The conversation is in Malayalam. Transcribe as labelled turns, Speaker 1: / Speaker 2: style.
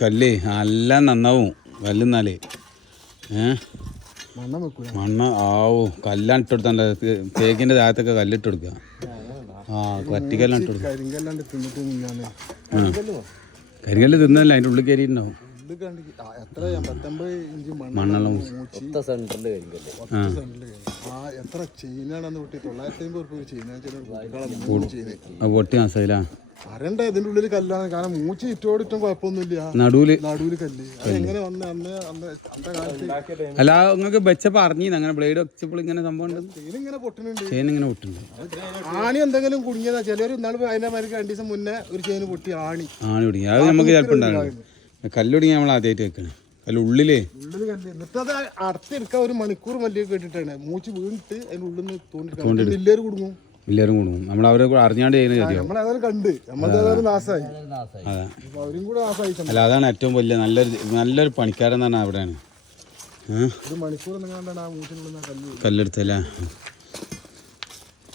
Speaker 1: കല്ലേ നല്ല നന്നാവും കല്ലെന്നാലേ. ഏ?
Speaker 2: ആവോ വെക്കൂല.
Speaker 1: മണ്ണ് ആവൂ. കല്ലാണ് ഇട്ട് കൊടുത്താൽ തേക്കിന്റെ താഴത്തൊക്കെ കല്ലിട്ട് കൊടുക്കുക ആ കറ്റിക്കല്ലാണ് ഇട്ട് കൊടുക്കുക കരിങ്കല്ല് തിന്നല്ല? അതിന്റെ ഉള്ളിൽ കയറിയിട്ടുണ്ടാവും മണ്ണെല്ലാം
Speaker 2: പൊട്ടി. തൊള്ളായിരത്തി അറിയണ്ട ഇതിന്റെ ഉള്ളിൽ കല്ലാണ്. കാരണം മൂച്ച് ഇറ്റോടിട്ടും കുഴപ്പമൊന്നുമില്ല.
Speaker 1: നടുവിൽ.
Speaker 2: നടുവിൽ കല്ല്. അതെങ്ങനെ എങ്ങനെ വന്ന് അന്ന് അന്ന് അന്നത്തെ കാലത്ത്
Speaker 1: അല്ല നിങ്ങൾക്ക് വെച്ച പറഞ്ഞു അങ്ങനെ ബ്ലേഡ് വെച്ചപ്പോൾ ഇങ്ങനെ സംഭവം
Speaker 2: ഇങ്ങനെ പൊട്ടുന്നുണ്ട്.
Speaker 1: ചെയിൻ ഇങ്ങനെ
Speaker 2: ആണി എന്തെങ്കിലും കുടുങ്ങിയതാ. ചിലർ ഇന്നാൾ അതിന്റെ മാതിരി രണ്ടു ദിവസം മുന്നേ ഒരു ചെയിന് പൊട്ടി ആണി.
Speaker 1: ആണി കുടുങ്ങി അത് നമുക്ക് ചിലപ്പോൾ ഉണ്ടാകും കല്ലുടുങ്ങി നമ്മൾ ആദ്യമായിട്ട് വെക്കണേ. ഉള്ളിലേ.
Speaker 2: അടുത്തെടുക്കാൻ ഒരു മണിക്കൂർ മല്ലിയൊക്കെ കേട്ടിട്ടാണ്. മൂച്ച് വീണിട്ട് അതിന്റെ ഉള്ളിൽ നിന്ന് തോണ്ടി ഇല്ലേര് കുടുങ്ങും.
Speaker 1: എല്ലാവരും കൊടുക്കും നമ്മൾ അവരെ കൂടെ അറിഞ്ഞാണ്ട് ചെയ്യുന്ന കാര്യമാവും
Speaker 2: നമ്മളേതായാലും കണ്ട്. നമ്മളേതായാലും നാശമായി
Speaker 1: അതെ.
Speaker 2: അപ്പൊ അവരും കൂടെ നാശമായി
Speaker 1: അല്ല അതാണ് ഏറ്റവും വലിയ നല്ലൊരു നല്ലൊരു പണിക്കാരൻ തന്നെ അവിടെയാണ്. ഏഹ്
Speaker 2: ഒരു മണിക്കൂർ നിങ്ങാണ്ടാണ് ആ കല്ല്
Speaker 1: കല്ലെടുത്തല്ലേ?